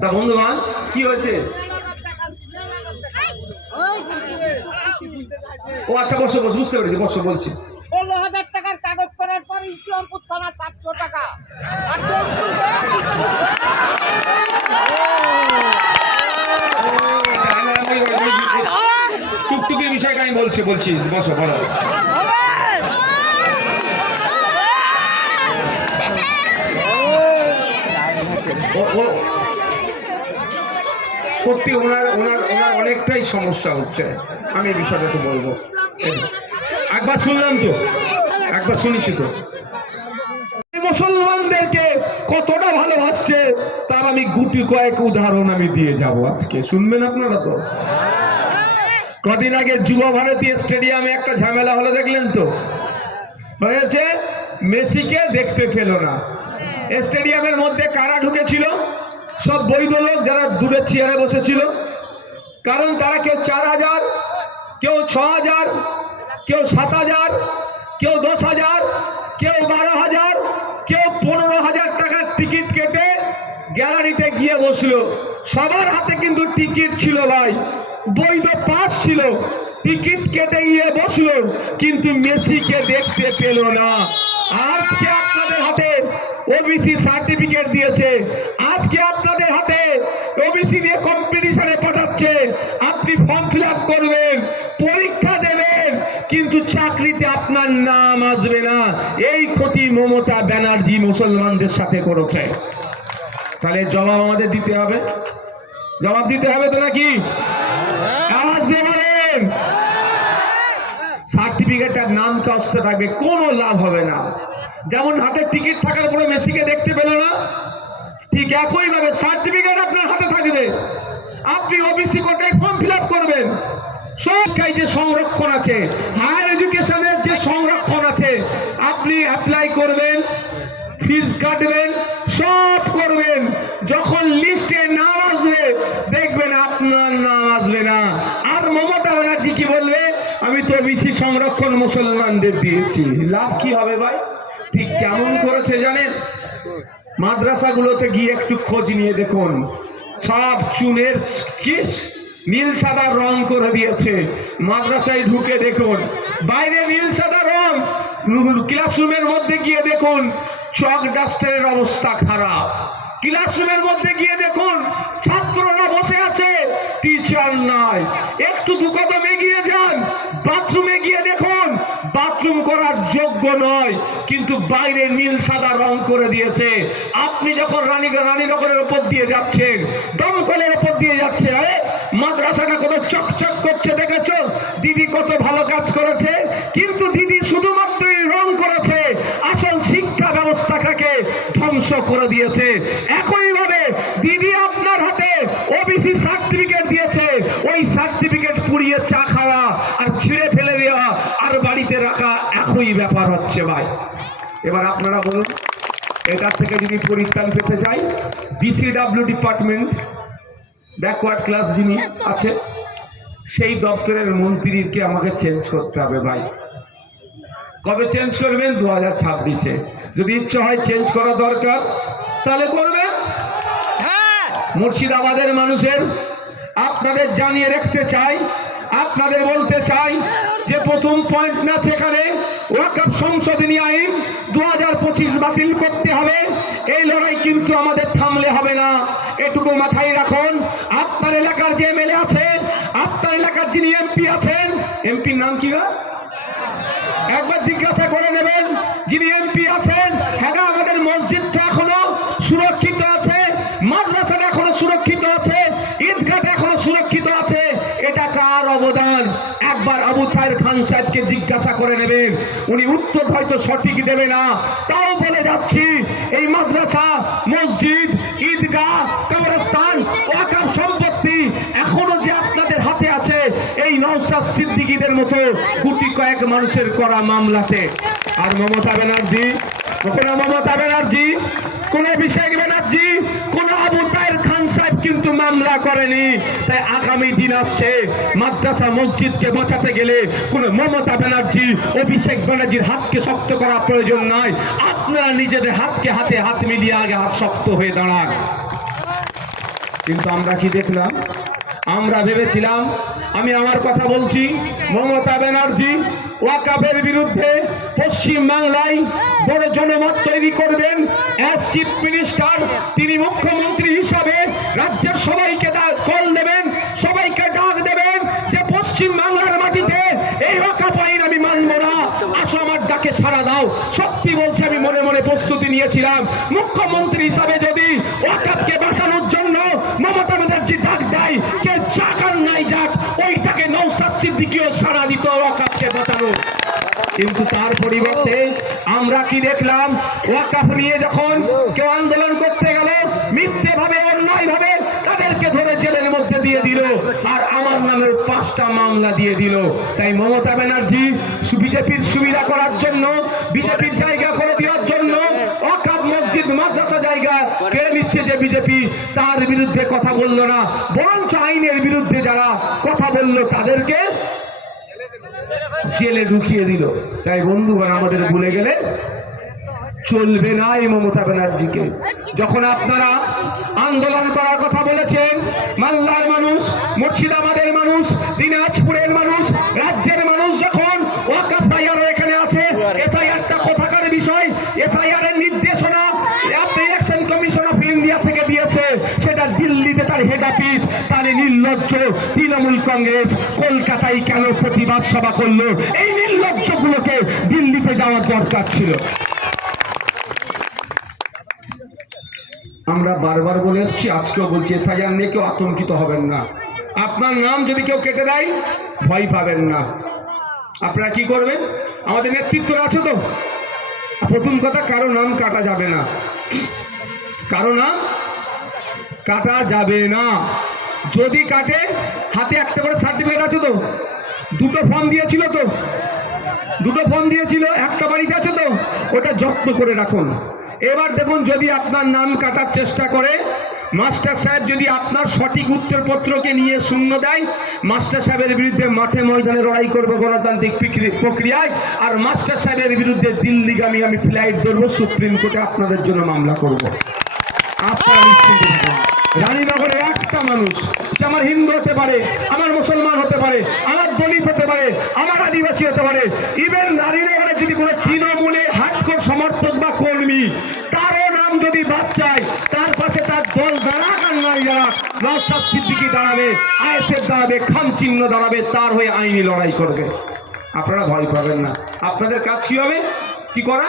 তা বন্ধুগণ কি হয়েছে? ও আচ্ছা বসো বসো, বুঝতে পেরেছি, বসো বলছি। 16,000 টাকার কাগজ করার পর ইসলামপুর থানা 700 টাকা। টুকটুকির বিষয়টা আমি বলছি, বসো বলো। সত্যি ওনার ওনার ওনার অনেকটাই সমস্যা হচ্ছে। আমি বিষয়টা তো বলবো, একবার শুনলাম তো, একবার শুনেছি তো মুসলমানদেরকে কতটা ভালোবাসছে তার আমি গুটি কয়েক উদাহরণ আমি দিয়ে যাব আজকে, শুনবেন আপনারা তো। কদিন আগে যুব ভারতী স্টেডিয়ামে একটা ঝামেলা হলো, দেখলেন তো? হয়েছে মেসিকে দেখতে পেল না। স্টেডিয়ামের মধ্যে কারা ঢুকেছিল? সব বৈধ লোক যারা দূরে চেয়ারে বসেছিল। কারণ তারা কেউ 4,000, কেউ 6,000, কেউ 7,000, কেউ 10,000, কেউ 12,000, কেউ 15,000 টাকার টিকিট কেটে গ্যালারিতে গিয়ে বসলো। সবার হাতে কিন্তু টিকিট ছিল ভাই, বৈধ পাস ছিল, টিকিট কেটে গিয়ে বসলো, কিন্তু মেসিকে দেখতে পেল না। আজকে আপনাদের হাতে ওবিসি সার্টিফিকেট দিয়েছে, আজকে আপনাদের হাতে ওবিসি নিয়ে কম্পিটিশনে পাঠাচ্ছে, আপনি ফর্ম ফিল আপ করবেন, পরীক্ষা দেবেন, কিন্তু চাকরিতে আপনার নাম আসবে না। এই ক্ষতি মমতা ব্যানার্জি মুসলমানদের সাথে করেছে। তাহলে জবাব আমাদের দিতে হবে, জবাব দিতে হবে তো নাকি? আওয়াজ দিয়ে বলেন। সার্টিফিকেটের নামটা আসতে থাকবে, কোনো লাভ হবে না। যেমন হাতে টিকিট থাকার পরে মেসিকে দেখতে পেল না, ঠিক একই ভাবে সার্টিফিকেট আপনার হাতে থাকবে, আপনি ওবিসি কোটায় ফর্ম ফিল আপ করবেন। শিক্ষায় যে সংরক্ষণ আছে, হায়ার এডুকেশনের যে সংরক্ষণ আছে, আপনি অ্যাপ্লাই করবেন, ফিস কাটবেন, সব করবেন। যখন লিস্টে নাম আসবে দেখবেন আপনার নাম আসবে না। আর মমতা ব্যানার্জি কি বলবে? আমি তো ওবিসি সংরক্ষণ মুসলমানদের দিয়েছি। লাভ কি হবে ভাই? ঠিক কেমন করেছে জানেন? মাদ্রাসাগুলোতে গিয়ে একটু খোঁজ নিয়ে দেখুন, সব চুনের কিস নীল সাদা রং করে দিয়েছে। মাদ্রাসায় ঢুকে দেখুন, বাইরে নীল সাদা রং, ক্লাসরুমের মধ্যে গিয়ে দেখুন চক ডাস্টারের অবস্থা খারাপ। ক্লাসরুমের মধ্যে গিয়ে দেখুন ছাত্ররা বসে আছে, টিচার নাই। একটু দু কদম এগিয়ে যান, বাথরুমে গিয়ে দেখুন বাথরুম করার যোগ্য নয়, কিন্তু বাইরে নীল সাদা রং করে দিয়েছে। আপনি যখন রানীনগরের উপর দিয়ে যাচ্ছেন, দমকলের উপর দিয়ে যাচ্ছে, আরে মাদ্রাসাটা কত চকচক করছে দেখেছ? দিদি কত ভালো কাজ করেছে, কিন্তু দিদি শুধুমাত্র রং করেছে, আসল শিক্ষা ব্যবস্থাটাকে ধ্বংস করে দিয়েছে। একইভাবে দিদি আপনার হাতে ওবিসি সার্টিফিকেট দিয়েছে, ওই সার্টিফিকেট পুড়িয়ে চা খাওয়া আর ছিঁড়ে ফেলে দেওয়া আর বাড়িতে রাখা একই ব্যাপার হচ্ছে ভাই। এবার আপনারা বলুন, এটার থেকে যদি পরিত্রাণ পেতে চাই, বিসিডব্লিউ ডিপার্টমেন্ট ব্যাকওয়ার্ড ক্লাস যিনি আছে সেই দপ্তরের মন্ত্রীকে আমাকে চেঞ্জ করতে হবে ভাই। কবে চেঞ্জ করবেন? 2026-এ। যদি ইচ্ছা হয় চেঞ্জ করা দরকার তাহলে করবেন। মুর্শিদাবাদের মানুষের আপনাদের জানিয়ে রাখতে চাই, আপনাদের বলতে চাই যে প্রথম পয়েন্ট না, সেখানে ওয়াকফ সংশোধনী আইন 2025 বাতিল করতে হবে। এই লড়াই কিন্তু আমাদের থামলে হবে না, এটুকু মাথায় রাখুন। আপনার এলাকার যে এমএলএ আছেন, আপনার এলাকার যিনি এমপি আছেন, এমপির নাম কি না একবার জিজ্ঞাসা করে নেবেন, যিনি এমপি আছেন, হ্যাঁ আমাদের মসজিদটা এখনো সুরক্ষিত আছে, মাদ্রাসাটা এখনো সুরক্ষিত আছে, ঈদগাহটা এখনো সুরক্ষিত আছে, এটা কার অবদান? একবার আবু তাহের খান সাহেবকে জিজ্ঞাসা করে নেবেন, উনি উত্তর হয়তো সঠিক দেবে না। তাও বলে যাচ্ছি, এই মাদ্রাসা, মসজিদ, ঈদগাহ, কবরস্থান, ওয়াকফ সম্পত্তি এখনো যে আপনাদের হাতে আছে, এই নওশাদ সিদ্দিকীদের মতো কোটি কয়েক মানুষের করা মামলাতে। আর মমতা ব্যানার্জি, কোন অভিষেক ব্যানার্জি, কোন আবু তাহের খান সাহেব কিন্তু মামলা করেনি। তাই আগামী দিন আসছে, মাদ্রাসা মসজিদকে বাঁচাতে গেলে কোন মমতা ব্যানার্জি, অভিষেক ব্যানার্জির হাতকে শক্ত করা প্রয়োজন নাই। আপনারা নিজেদের হাতকে হাতে হাত মিলিয়ে আগে হাত শক্ত হয়ে দাঁড়ান। কিন্তু আমরা কি দেখলাম? আমরা ভেবেছিলাম, আমি আমার কথা বলছি, মমতা ব্যানার্জি ওয়াকাফের বিরুদ্ধে পশ্চিম বাংলায় বড় জনমত তৈরি করবেন। অ্যাজ চিফ মিনিস্টার তিনি মুখ্যমন্ত্রী হিসাবে রাজ্যের সবাইকে কল দেবেন, সবাইকে ডাক দেবেন যে পশ্চিম বাংলার মাটিতে এই ওয়াকাফ আইন আমি মানব না, আসো আমার ডাকে সাড়া দাও। সত্যি বলছি, আমি মনে মনে প্রস্তুতি নিয়েছিলাম, মুখ্যমন্ত্রী হিসাবে যদি ওয়াকাফকে বাঁচানোর জন্য মমতা ব্যানার্জি ডাক দেয়, কে যাক আর নাই যাক, ওইটাকে নওশাদ সিদ্দিকীও সাড়া দিত ওয়াকাফকে বাঁচানো। কিন্তু তার পরিবর্তে আমরা কি দেখলাম? ওয়াকাফ নিয়ে যখন কেউ আন্দোলন করতে গেল, মিথ্যে ভাবে অন্যায় ভাবে তাদেরকে ধরে জেলের মধ্যে দিয়ে দিল, আর আমার নামের 5টা মামলা দিয়ে দিল। তাই মমতা ব্যানার্জি বিজেপির সুবিধা করার জন্য, বিজেপির জায়গা করে দেওয়ার জন্য ওয়াকাফ মসজিদ মাদ্রাসা জায়গা কেড়ে নিচ্ছে যে বিজেপি, তার বিরুদ্ধে কথা বলল না, বরঞ্চ আইনের বিরুদ্ধে যারা কথা বলল তাদেরকে জেলে ঢুকিয়ে দিল। তাই বন্ধুগণ, আমাদের ভুলে গেলে চলবে না এই মমতা ব্যানার্জিকে। যখন আপনারা আন্দোলন করার কথা বলেছেন, মালদার মানুষ, মুর্শিদাবাদের মানুষ, দিনাজপুরের মানুষ, রাজ্যের মানুষ যখন ওয়াকাফ দায়রা এখানে আছে, এসআইআরটা কোথাকার বিষয়, এসআইআর এর নির্দেশনা ইলেকশন কমিশন অফ ইন্ডিয়া থেকে দিয়েছে, সেটা দিল্লিতে তার হেড অফিস, তাহলে নির্লজ্জ তৃণমূল কংগ্রেস কলকাতায় কেন প্রতিবাদ সভা করলো? এই নির্লজ্জগুলোকে দিল্লিতে যাওয়ার দরকার ছিল। আমরা বারবার বলে এসছি, আজকেও বলছি, এসআইআর নিয়ে কেউ আতঙ্কিত হবেন না। আপনার নাম যদি কেউ কেটে দেয়, ভয় পাবেন না। আপনারা কি করবেন? আমাদের নেতৃত্ব আছে তো। প্রথম কথা, কারো নাম কাটা যাবে না, কারো নাম কাটা যাবে না। যদি কাটে, হাতে একটা করে সার্টিফিকেট আছে তো, 2টো ফর্ম দিয়েছিল তো, 2টো ফর্ম দিয়েছিল, একটা বাড়িতে আছে তো, ওটা যত্ন করে রাখুন। এবার দেখুন, যদি আপনার নাম কাটার চেষ্টা করে, মাস্টার সাহেব যদি আপনার সঠিক উত্তরপত্রকে নিয়ে শূন্য দেয়, মাস্টার সাহেবের বিরুদ্ধে মাঠে ময়দানে লড়াই করবো গণতান্ত্রিক প্রক্রিয়ায়, আর মাস্টার সাহেবের বিরুদ্ধে দিল্লিগামী আমি ফ্লাইট ধরবো, সুপ্রিম কোর্টে আপনাদের জন্য মামলা করব। আপনারা নিশ্চিন্ত থাকুন। রানীনগরে একটা মানুষ, সে আমার হিন্দু হতে পারে, আমার মুসলমান হতে পারে, আমার দলিত হতে পারে, আমার আদিবাসী হতে পারে, ইভেন রানীনগরে যদি কোনো তৃণমূলের হার্ডকোর সমর্থক বা কর্মী, তারও নাম যদি বাদ চায়, তার পাশে তার দল দাঁড়াক আর নাই দাঁড়াক, নওশাদ সিদ্দিকী দাঁড়াবে, আইএসএফ দাঁড়াবে, খাম চিহ্ন দাঁড়াবে, তার হয়ে আইনি লড়াই করবে। আপনারা ভয় পাবেন না। আপনাদের কাজ কি হবে? কি করা?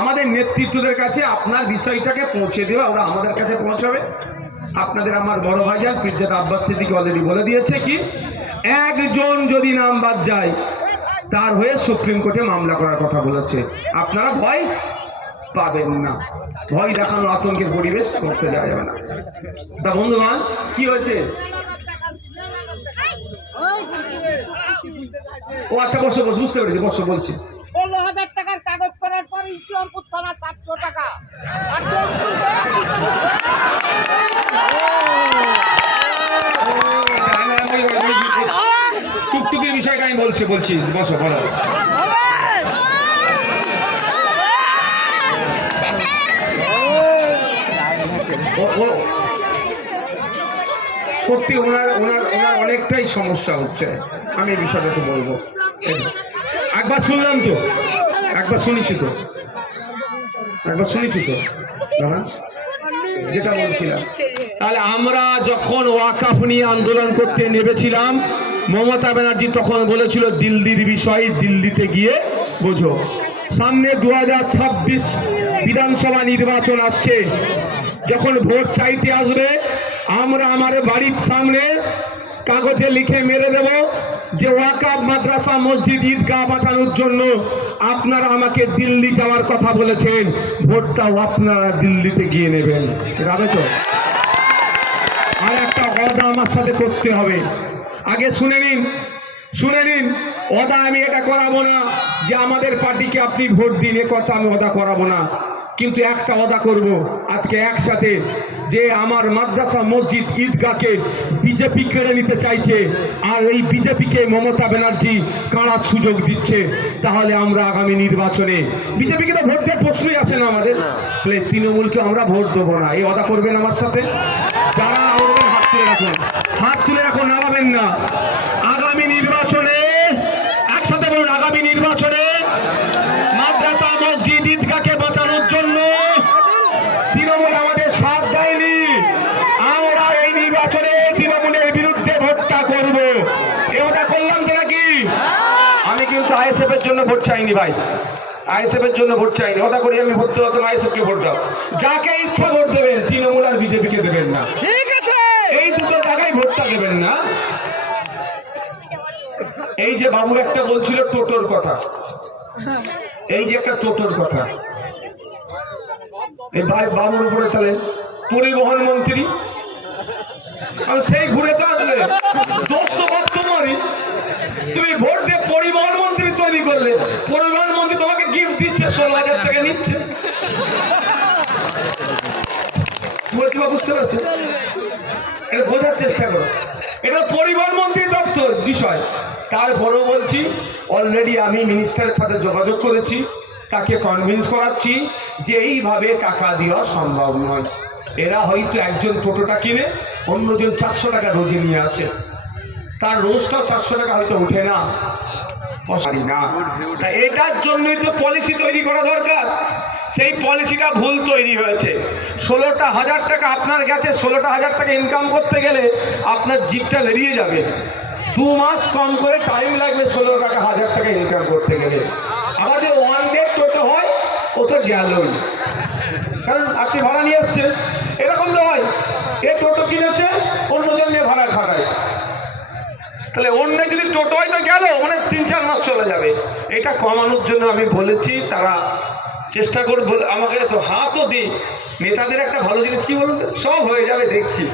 আমাদের নেতৃত্বদের কাছে আপনার বিষয়টাকে পৌঁছে দেওয়া, ওরা আমাদের কাছে পৌঁছাবে। আপনাদের আমার বড় ভাইজান পিরজাদা আব্বাস সিদ্দিকী অলরেডি বলে দিয়েছে কি, একজন যদি নাম বাদ যায়, তার হয়ে সুপ্রিম কোর্টে মামলা করার কথা বলেছে। আপনারা ভয় পাবেন না, ভয় দেখানো আতঙ্কের পরিবেশ করতে যাওয়া যাবে না। তা বন্ধুগণ, কি হয়েছে? ও আচ্ছা, বসো, বুঝতে পেরেছি, বসো, বলছি। 16,000 টাকার কাগজ করার পর ইসলামপুর থানা 700 টাকা। আর টুকটুকির বিষয়টা আমি বলছি, বসো, বলো। সত্যি ওনার অনেকটাই সমস্যা হচ্ছে। আমি এই বিষয়টা তো বলবো। একবার শুনলাম তো, একবার শুনেছি তো যেটা বলছিলাম। তাহলে আমরা যখন ওয়াকাফ নিয়ে আন্দোলন করতে নেমেছিলাম, মমতা ব্যানার্জি তখন বলেছিল দিল্লির বিষয় দিল্লিতে গিয়ে বোঝো। সামনে 2026 বিধানসভা নির্বাচন আসছে, যখন ভোট চাইতে আসবে, আমরা আমার বাড়ির সামনে কাগজে লিখে মেরে দেব যে ওয়াকাফ মাদ্রাসা মসজিদ ঈদগাহ বাঁচানোর জন্য আপনারা আমাকে দিল্লি যাওয়ার কথা বলেছেন, ভোটটাও আপনারা দিল্লিতে গিয়ে নেবেন। যাবে তো? আর একটা ওয়াদা আমার সাথে করতে হবে। আগে শুনে নিন ওয়াদা। আমি এটা করাবো না যে আমাদের পার্টিকে আপনি ভোট দিন, এ কথা আমি ওয়াদা করাবো না। কিন্তু একটা ওয়াদা করব, আজকে একসাথে, যে আমার মাদ্রাসা মসজিদ ঈদগাহকে বিজেপি কেড়ে নিতে চাইছে, আর এই বিজেপিকে মমতা ব্যানার্জি কাড়ার সুযোগ দিচ্ছে, তাহলে আমরা আগামী নির্বাচনে বিজেপিকে তো ভোট দেওয়ার প্রশ্নই আসে না আমাদের, তৃণমূলকে আমরা ভোট দেবো না। এই ওয়াদা করবেন আমার সাথে? যারা রাখুন, হাত তুলে রাখুন, নামাবেন না। আগামী নির্বাচনে, একসাথে বলুন, আগামী নির্বাচনে মাদ্রাসা মসজিদ ঈদগাহকে বাঁচানোর জন্য তৃণমূল আমাদের সাথ দেয়নি। আমরা এই নির্বাচনে তৃণমূলের বিরুদ্ধে ভোটটা করব। এটা করলাম তো নাকি? আমি কিন্তু আইএসএফ এর জন্য ভোট চাইনি ভাই, আইএসএফ এর জন্য ভোট চাইনি। ওটা করে আমি ভোট দেওয়া, আইএসএফ কে ভোট দাও, যাকে ইচ্ছা ভোট দেবেন, তৃণমূল আর বিজেপি কে দেবেন না। ঠিক আছে, এই দুটো জায়গায় ভোটটা দেবেন না। এই যে বাবু একটা বলছিল টোটোর কথা, এই যে একটা টোটোর কথা, এই ভাই বাবুর উপরে তাহলে পরিবহন মন্ত্রী, সেই ঘুরে তো আসলে দোস্ত বাদ তোমারই, তুমি ভোট দিয়ে পরিবহন মন্ত্রী তৈরি করলে, পরিবহন মন্ত্রী তোমাকে গিফট দিচ্ছে, 16,000 টাকা নিচ্ছে। বুঝতে পারছো? এটা বোঝার চেষ্টা করো, এটা পরিবহন মন্ত্রী দপ্তর বিষয়। তারপরেও বলছি, অলরেডি আমি মিনিস্টারের সাথে যোগাযোগ করেছি, তাকে কনভিন্স করাচ্ছি যে এইভাবে টাকা দেওয়া সম্ভব নয়। এরা হয়তো একজন টোটোটা কিনে অন্যজন 400 টাকা রোজে নিয়ে আসে, তার রোজটাও 400 টাকা হয়তো উঠে না, এটার জন্যই তো পলিসি তৈরি করা দরকার। সেই পলিসিটা ভুল তৈরি হয়েছে। 16,000 টাকা আপনার গেছে, 16,000 টাকা ইনকাম করতে গেলে আপনার জিপটা বেরিয়ে যাবে। 2 মাস কম করে টাইম লাগবে 16,000 টাকা ইনকাম করতে গেলে। আবার যে 1 ডে টোটো হয়, ও তো গেলই, কারণ আপনি ভাড়া নিয়ে এসছেন। এরকম তো হয়, এ টোটো কিনেছে, অন্যজন নিয়ে ভাড়া খাটায়, তাহলে অন্য যদি টোটো হয় তো গেল, মানে 3-4 মাস চলে যাবে। এটা কমানোর জন্য আমি বলেছি, তারা চেষ্টা করবো। আমাকে তো হাতও দিই, নেতাদের একটা ভালো জিনিস কি বলুন, সব হয়ে যাবে দেখছি।